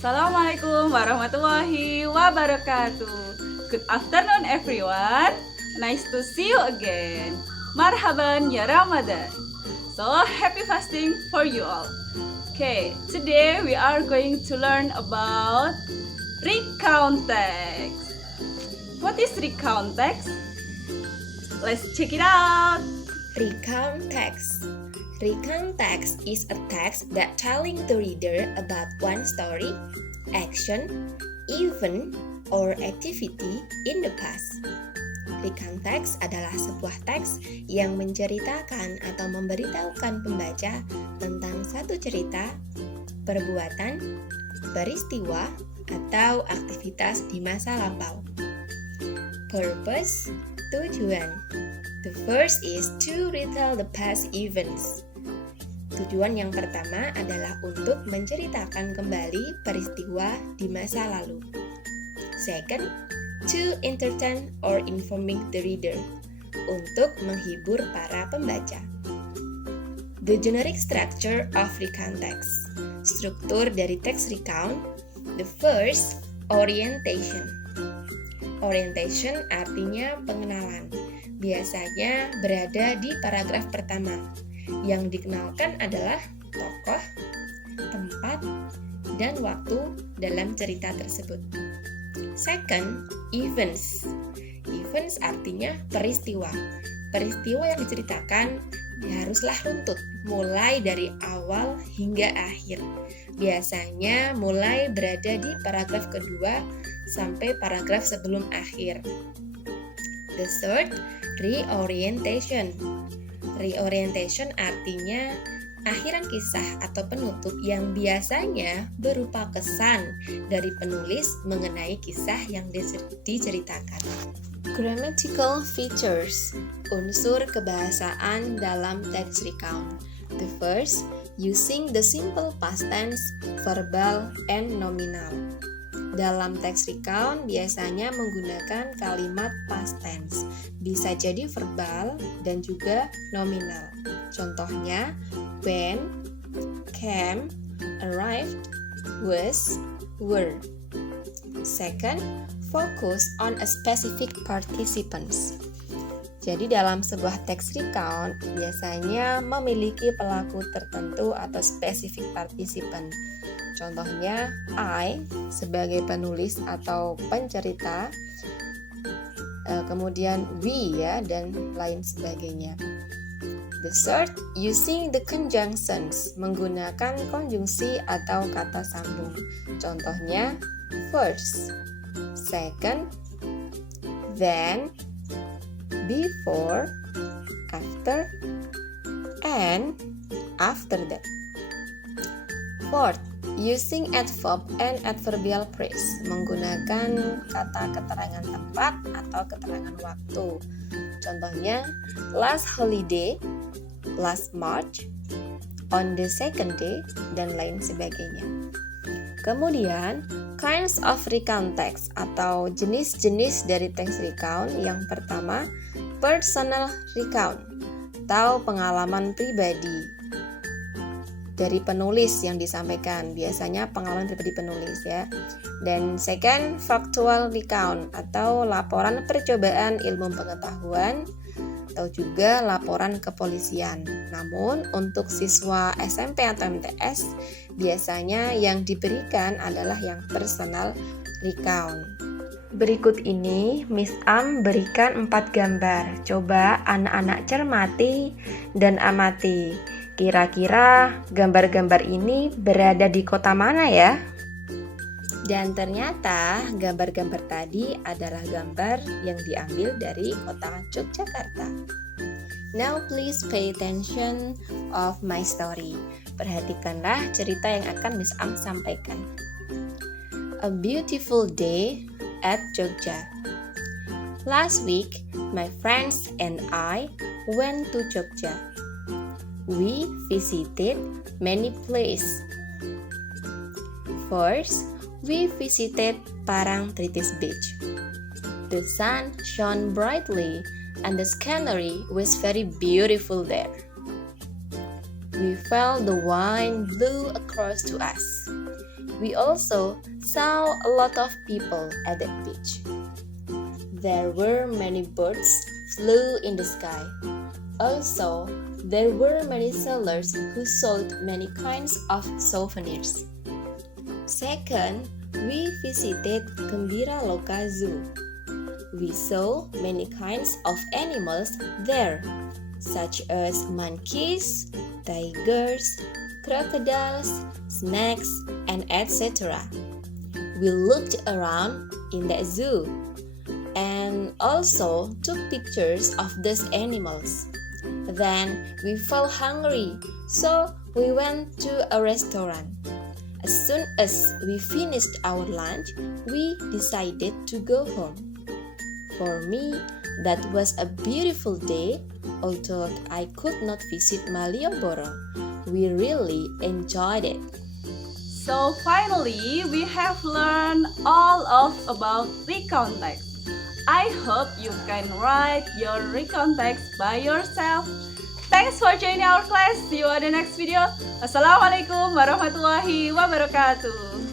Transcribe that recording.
Assalamualaikum warahmatullahi wabarakatuh. Good afternoon everyone. Nice to see you again. Marhaban ya Ramadan. So happy fasting for you all. Okay, today we are going to learn about recount text. What is recount text? Let's check it out. Recount text. Recount text is a text that telling the reader about one story, action, event, or activity in the past. Recount text adalah sebuah teks yang menceritakan atau memberitahukan pembaca tentang satu cerita, perbuatan, peristiwa, atau aktivitas di masa lampau. Purpose, tujuan. The first is to retell the past events. Tujuan yang pertama adalah untuk menceritakan kembali peristiwa di masa lalu. Second, to entertain or informing the reader. Untuk menghibur para pembaca. The generic structure of recount text. Struktur dari teks recount. The first, orientation. Orientation artinya pengenalan. Biasanya berada di paragraf pertama. Yang dikenalkan adalah tokoh, tempat, dan waktu dalam cerita tersebut. Second, events. Events artinya peristiwa. Peristiwa yang diceritakan haruslah runtut, mulai dari awal hingga akhir. Biasanya mulai berada di paragraf kedua sampai paragraf sebelum akhir. The third, reorientation. Reorientation artinya akhiran kisah atau penutup yang biasanya berupa kesan dari penulis mengenai kisah yang diceritakan. Grammatical features, unsur kebahasaan dalam teks recount. The first, using the simple past tense, verbal, and nominal. Dalam teks recount biasanya menggunakan kalimat past tense, bisa jadi verbal dan juga nominal. Contohnya, when, came, arrived, was, were. Second, focus on a specific participants. Jadi dalam sebuah teks recount biasanya memiliki pelaku tertentu atau specific participant. Contohnya, I sebagai penulis atau pencerita, kemudian we ya, dan lain sebagainya. The third, using the conjunctions, menggunakan konjungsi atau kata sambung. Contohnya, first, second, then, before, after, and after that. Fourth, using adverb and adverbial phrase, menggunakan kata keterangan tempat atau keterangan waktu. Contohnya, last holiday, last March, on the second day, dan lain sebagainya. Kemudian, kinds of recount text atau jenis-jenis dari teks recount. Yang pertama, personal recount atau pengalaman pribadi dari penulis yang disampaikan, biasanya pengalaman pribadi penulis ya. Dan second, factual recount atau laporan percobaan ilmu pengetahuan atau juga laporan kepolisian. Namun untuk siswa SMP atau MTS biasanya yang diberikan adalah yang personal recount. Berikut ini Miss Am berikan 4 gambar. Coba anak-anak cermati dan amati. Kira-kira gambar-gambar ini berada di kota mana ya? Dan ternyata gambar-gambar tadi adalah gambar yang diambil dari kota Yogyakarta. Now please pay attention of my story. Perhatikanlah cerita yang akan Miss Am sampaikan. A beautiful day at Jogja. Last week, my friends and I went to Jogja. We visited many places. First, we visited Parangtritis Beach. The sun shone brightly and the scenery was very beautiful there. We felt the wind blew across to us. We also saw a lot of people at that beach. There were many birds flew in the sky. Also, there were many sellers who sold many kinds of souvenirs. Second, we visited Gembira Loka Zoo. We saw many kinds of animals there, such as monkeys, tigers, crocodiles, snakes, and etc. We looked around in the zoo and also took pictures of those animals. Then we felt hungry, so we went to a restaurant. As soon as we finished our lunch, we decided to go home. For me, that was a beautiful day, although I could not visit Malioboro. We really enjoyed it. So finally, we have learned all about recount text. I hope you can write your recount text by yourself. Thanks for joining our class. See you on the next video. Wassalamualaikum warahmatullahi wabarakatuh.